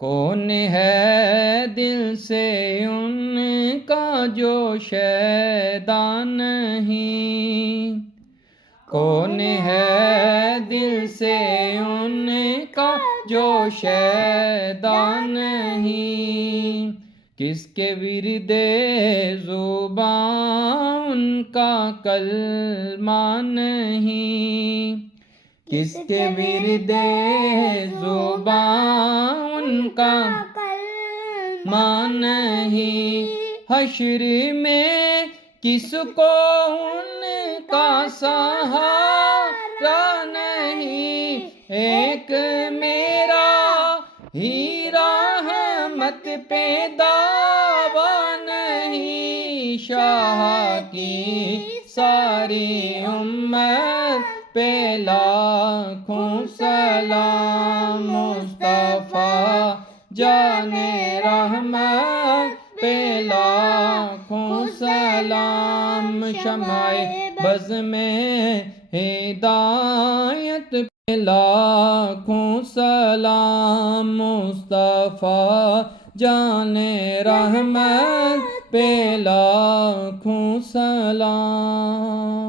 کون ہے دل سے ان کا جو شیدا نہیں؟ کون ہے دل سے ان کا جو شیدا نہیں؟ کس کے ورد زبان ان کا کلمہ نہیں؟ کس کے ورد زبان ان کا کلمہ نہیں؟ حشر میں کس کو ان کا سہارا نہیں؟ ایک میرا ہی رحمت پہ دعویٰ نہیں؟ شاہ کی ساری امت پہ لاکھوں سلام، مصطفیٰ جان رحمت پہ لاکھوں سلام، شمع بز میں ہدایت پہ لاکھوں سلام، مصطفیٰ جان رحمت پہ لاکھوں سلام۔